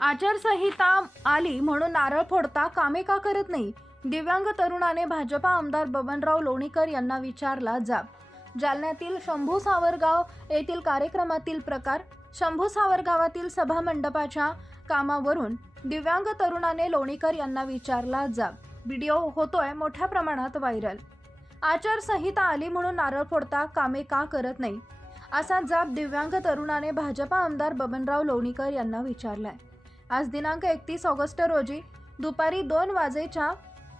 आचारसंहिता आली म्हणून नारळ फोडता कामे का करत नाही? दिव्यांग तरुणाने भाजपा आमदार बबनराव लोणीकर यांना विचारला जाब। जालन्यातील शंभू सावरगाव येथील कार्यक्रमातील प्रकार। शंभू सावरगावातील सभा मंडपाच्या कामावरून दिव्यांग तरुणाने लोणीकर यांना विचारला जाब। व्हिडिओ होतोय मोठ्या प्रमाणात व्हायरल। आचारसंहिता आली म्हणून नारळ फोडता कामे का करत नाही, असा जाब दिव्यांग तरुणाने भाजपा आमदार बबनराव लोणीकर यांना विचारलाय। आज दिनांक 31 ऑगस्ट रोजी दुपारी 2 वाजेच्या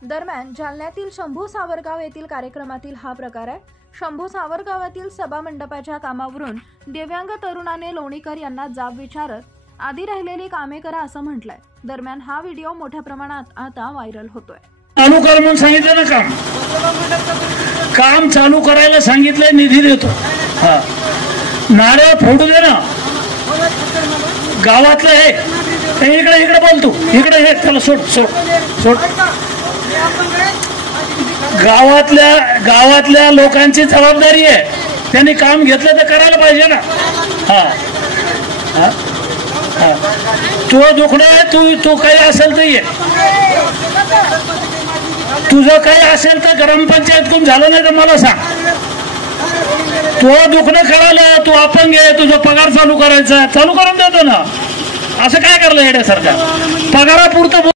दरम्यान जालन्यातील शंभू सावरगाव येथील कार्यक्रमातील हा प्रकार आहे। शंभू सावरगावातील सभा मंडपाच्या कामावरून दिव्यांग तरुणाने लोणीकर यांना जाब विचारत आधी राहिलेली कामे करा असं म्हटलंय। दरम्यान हा व्हिडिओ मोठ्या प्रमाणात आता व्हायरल होतोय। चालू कर म्हणून सांगितलं ना, काम चालू करायला सांगितलंय, निधी देतो। हा, नारळ फोडू दे ना, गावातलं आहे। इकडे इकडे बोल तू, इकडे हे त्याला सोड सोड सोड। गावातल्या लोकांची जबाबदारी आहे, त्यांनी काम घेतलं तर करायला पाहिजे ना। हा हा हा, तू दुखणं आहे, तू काही असेल तर ये, तुझं काही असेल तर ग्रामपंचायतकडून झालं नाही तर मला सांग। तू दुखणं कळालं, तू अपंग आहे, तुझा पगार चालू करायचा, चालू करून देतो ना। असं काय करलं येण्यासारखं? पगारापुरतं